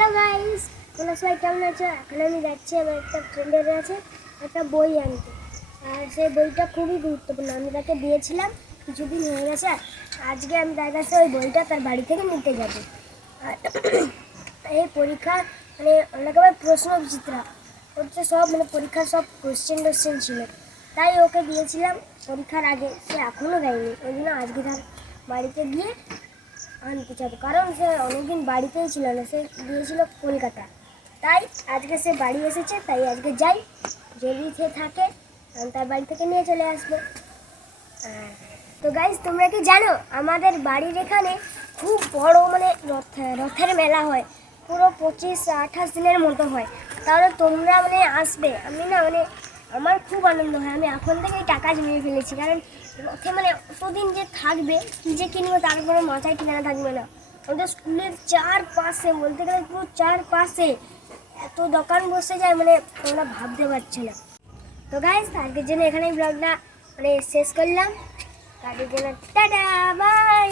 তোমরা সবাই কেমন আছো? এখন আমি যাচ্ছি আমার একটা ফ্রেন্ডের কাছে একটা বই আনতে। আর সেই বইটা খুবই গুরুত্বপূর্ণ। আমি তাকে দিয়েছিলাম কিছুদিন হয়ে গেছে। আজকে আমি তার কাছে ওই বইটা তার বাড়ি থেকে নিতে যাব। আর এই পরীক্ষা মানে অনেক আমার প্রশ্ন বিচিত্রা হচ্ছে সব মানে পরীক্ষার সব কোশ্চেন টোশ্চেন ছিল। তাই ওকে দিয়েছিলাম। পরীক্ষার আগে সে এখনও দেয়নি। ওই জন্য আজকে তার বাড়িতে গিয়ে আনতে চাবো কারণ সে অনেকদিন বাড়িতেই ছিল না, সে গিয়েছিল কলকাতা। তাই আজকে সে বাড়ি এসেছে, তাই আজকে যাই। যদি সে থাকে তার বাড়ি থেকে নিয়ে চলে আসব। তো গাইজ তোমরা কি জানো, আমাদের বাড়ির এখানে খুব বড় মানে রথ, রথের মেলা হয়। পুরো পঁচিশ আঠাশ দিনের মতো হয়। তাহলে তোমরা মানে আসবে। আমি না মানে আমার খুব আনন্দ হয়। আমি এখন থেকেই টাকা জমিয়ে ফেলেছি, কারণ রথে মানে অতদিন যে থাকবে, কী যে কিনবো তার কোনো মাথায় ঠিকানা থাকবে না। আমাদের স্কুলের চার পাশে বলতে গেলে পুরো চার পাশে এত দোকান বসে যায় মানে তোমরা ভাবতে পারছ না। তো গাইজ আজকের জন্য এখানেই ব্লগটা মানে শেষ করলাম। তাদের জন্য টাটা বাই